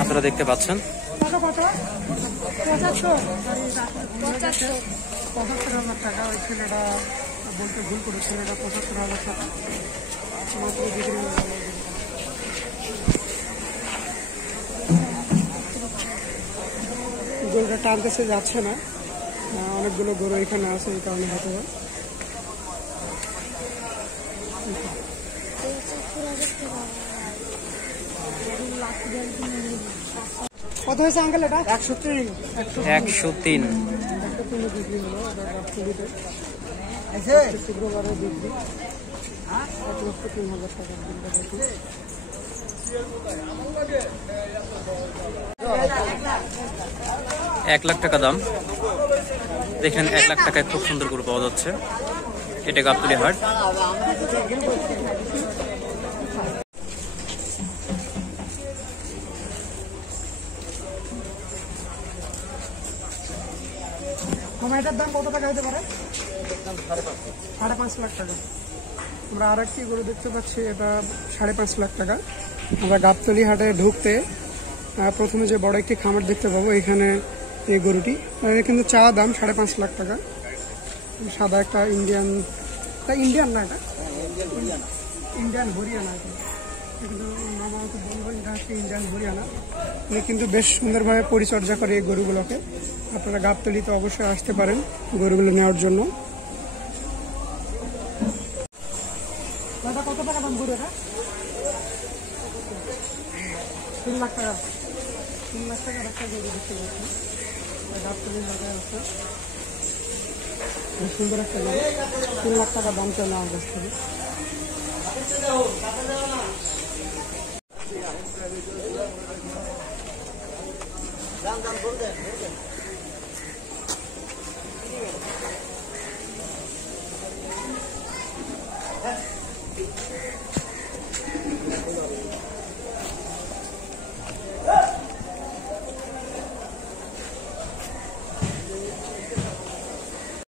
আপনারা দেখতে পাচ্ছেন টাকা। ওই ছেলেটা বলতে ভুল করে, ছেলেটা ৭৫,০০০ টাকা গরুটা টানতেছে, যাচ্ছে না। অনেকগুলো গরু এখানে আছে, এই কারণে হতে হয়। কত হয়েছে আঙ্কেল এটা? 103 বিক্রি হলো শুক্রবারে বিক্রি। ১,৩০,০০০ টাকা বিলটা। ১ লাখ টাকা দাম। দেখেন ১ লাখ টাকায় খুব সুন্দর গরু পাওয়া যাচ্ছে। এটা গাবতলী হাট। এটার দাম কত টাকা হতে পারে? 5.5 লাখ টাকা। আমরা আর একটি গরু দেখতে পাচ্ছি, এটা 5.5 লাখ টাকা। আমরা গাবতলী হাটে ঢুকতে প্রথমে যে বড় একটি খামার দেখতে পাবো, এখানে এই গরুটি কিন্তু চা দাম 5.5 লাখ টাকা। সাদা একটা ইন্ডিয়ান না, এটা ইন্ডিয়ান হরিয়ানা। কিন্তু আমাকে বলবো এটা হচ্ছে ইন্ডিয়ান হরিয়ানা। উনি কিন্তু বেশ সুন্দরভাবে পরিচর্যা করে এই গরুগুলোকে। আপনারা গাবতলীতে অবশ্যই আসতে পারেন গরুগুলো নেওয়ার জন্য। দাদা কত টাকা দাম গরু এটা? 3 লাখ টাকা। 3 লাখ টাকার একটা গরু দেখতে পাচ্ছি, গাবতলীর বাজারে আছে। সুন্দর একটা গরু, 3 লাখ টাকা দাম চলে আমার কাছ থেকে। দাম